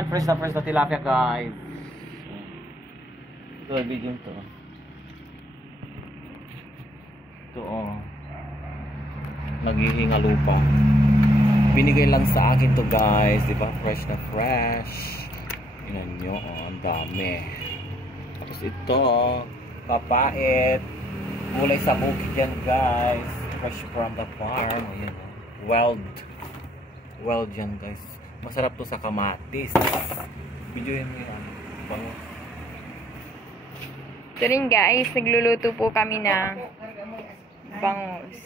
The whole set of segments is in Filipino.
Yan, fresh na tilapia guys. Ito, video to. Ito oh. Naghihingalo pa. Binigay lang sa akin to guys, di ba? Fresh na fresh. Tingnan nyo, oh, ang dami. Tapos ito, papait. Gulay sa bukid yan guys. Fresh from the farm. Ayan, oh. Wild yan guys. Masarap to sa kamatis. Videoin mo yan. Bango. Ito rin guys, nagluluto po kami ng bangus.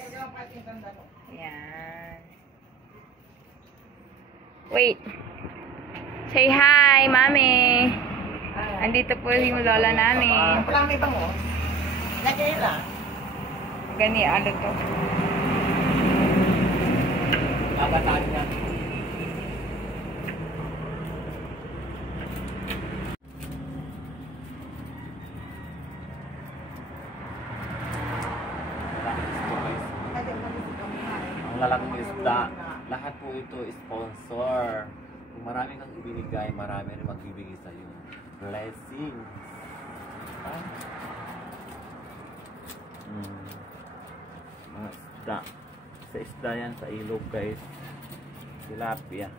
Ayan. Wait. Say hi, mami. Andito po yung lola namin. Walang may bangus. Lagay lang. Gani, ano to? Labataan yan. Ang lalaking isda. Lahat po ito sponsor. Kung marami kang ibinigay, marami rin magbibigay sa iyo. Blessings. Mga isda. Sa isda yan, sa ilog guys. Tilapia.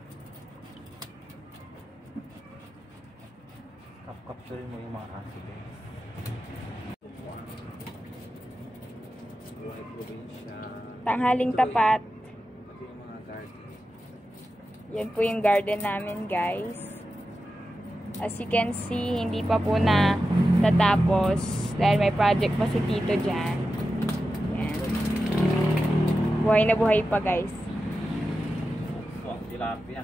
Capturein mo yung mga aso guys. Tanghaling tapat. Pati yung mga garden. Yan po yung garden namin guys. As you can see, hindi pa po na tatapos dahil may project pa si Tito dyan. Yan. Buhay na buhay pa guys. So, ang tilapia.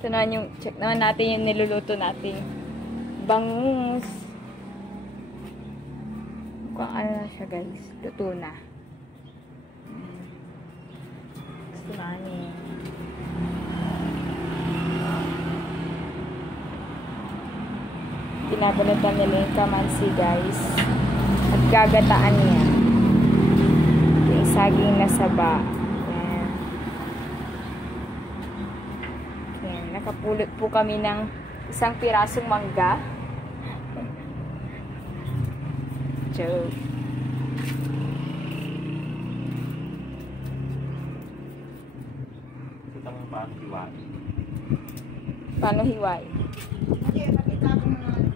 Ito naman yung, check naman natin yung niluluto natin. Bangus. Mukhang ano na siya guys. Luto na. Gusto namin. Pinabalatan nila yung kamansi guys. At gagataan niya. Yung saging na saba. Ayan. Ayan. Nakapulot po kami ng isang pirasong mangga. Joke. Ito mo paano hiwain. Paano hiwai? Hindi, pakita ko na.